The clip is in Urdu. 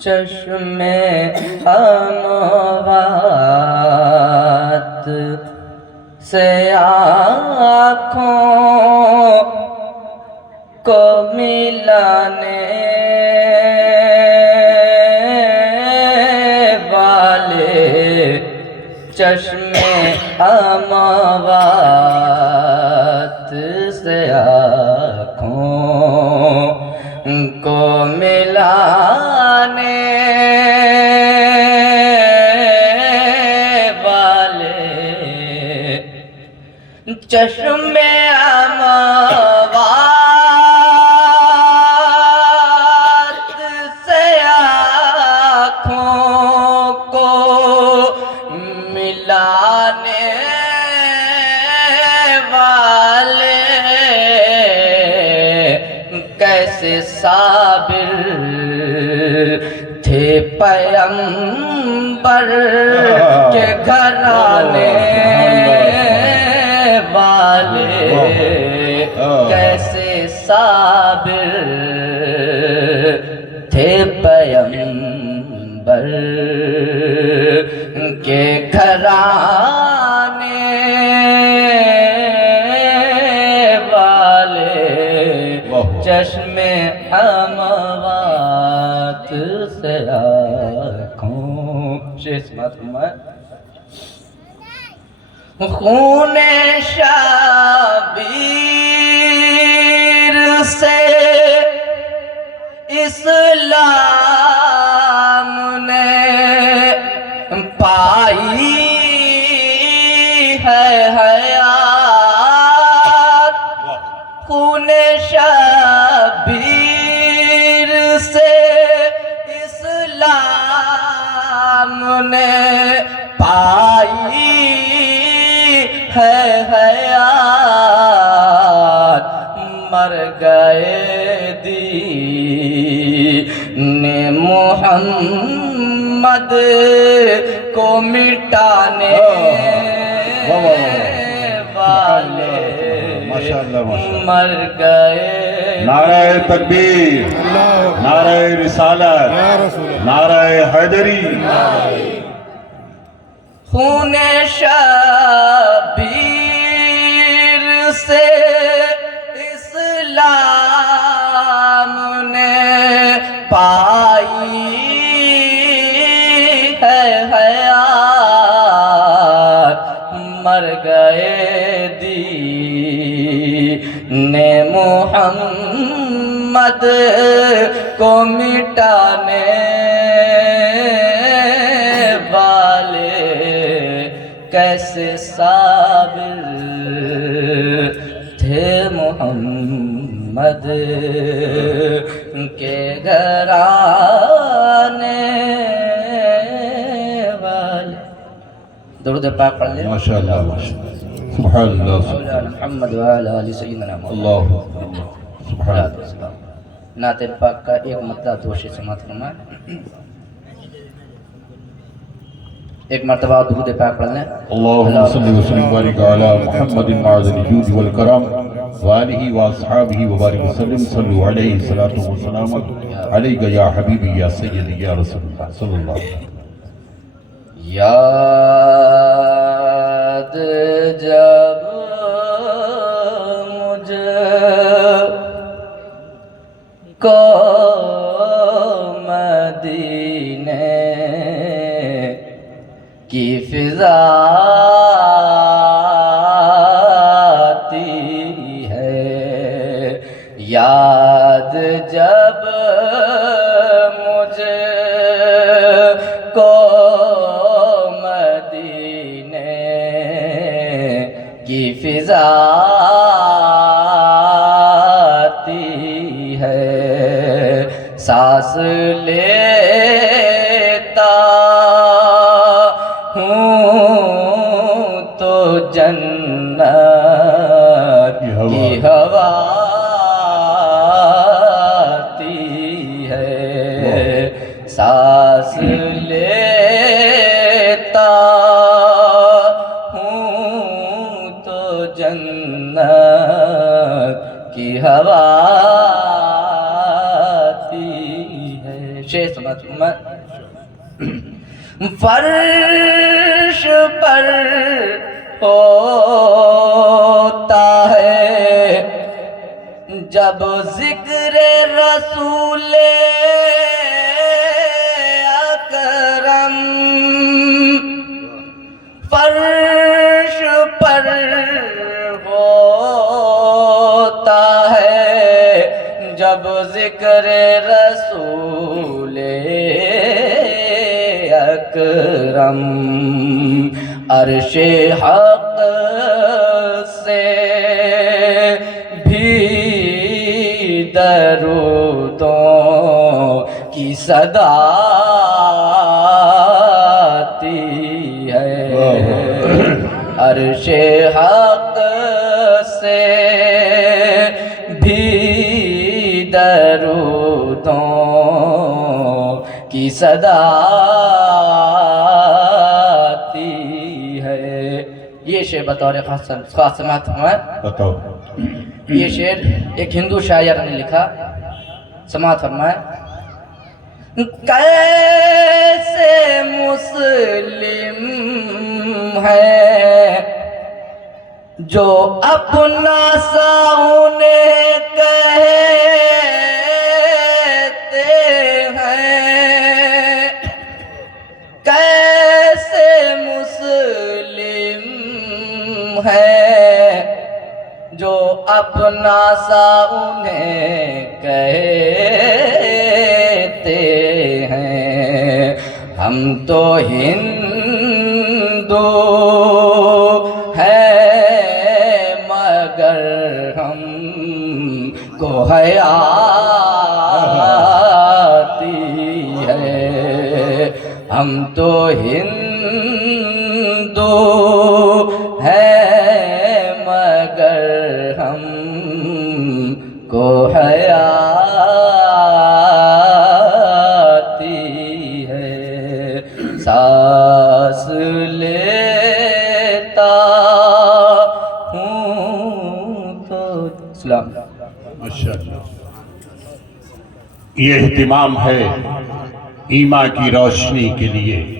چشم اموات سے آنکھوں کو ملانے والے چشم اموات سے آنکھوں کو ملانے والے چشم اموات سے آنکھوں کو ملانے والے کیسے صابر تھے پیغمبر کے گھرانے والے کیسے صابر تھے پیغمبر کے گھرانے والے چشم اموات سے آنکھوں شیخ سماعت فرمائے خون شبیر سے اسلام نے پائی ہے حیات خون شبیر سے اسلام نے پائی ہے حیات مر گئے دین محمد کو مٹانے والے مر گئے نعرہ تکبیر نعرہ رسالت نعرہ حیدری خون شبیر سے اسلام نے پائی ہے حیات مر گئے دین محمد کو مٹانے والے کیسے صابر تھے محمد کے گھرانے والے درود پاک پڑھ لیں ماشاءاللہ سبحان اللہ مولانا محمد وعلی آل سیدنا محمد اللہ سبحان اللہ نعت پاک کا ایک مطلع دوشی سماعت فرمائے ایک مرتبہ درود پاک پڑھ لیں اللہم صلی وسلم وبارک علی محمد معدن الجود والکرم وآلہ واصحابہ وبارک وسلم صلو علیہ الصلاۃ والسلام علیک یا حبیبی یا سیدی یا رسول اللہ صلی اللہ علیہ وسلم یاد جب مجھ کو مدینے کی فضا آتی ہے یاد جب مجھ کو مدینے کی فضا آتی ہے سانس لیتا تو جنت کی ہوا آتی ہے سانس لیتا ہوں تو جنت کی ہوا آتی ہے شیخ سماعت فرمائے فرش پر ہوتا ہے جب ذکر رسول اکرم فرش پر ہوتا ہے جب ذکر رسول اکرم عرش حق سے بھی درودوں کی صدا آتی ہے عرش حق سے بھی درودوں کی صدا آتی ہے۔ یہ شعر بطور خاص سماعت فرمائے۔ بتاؤ۔ یہ شعر ایک ہندو شاعر نے لکھا، سماعت فرمائے کیسے مسلم ہے جو اپنا سا انہیں کہتے ہیں، کیسے مسلم ہے جو اپنا سا انہیں کہتے ہیں۔ ہم تو ہندو ہیں مگر ہم کو حیا آتی ہے، ہم تو ہندو ہیں مگر ہم کو حیا آتی ہے۔ سانس لیتا ہوں تو سلام۔ ماشاءاللہ۔ یہ اہتمام ہے ایمان کی روشنی کے لیے۔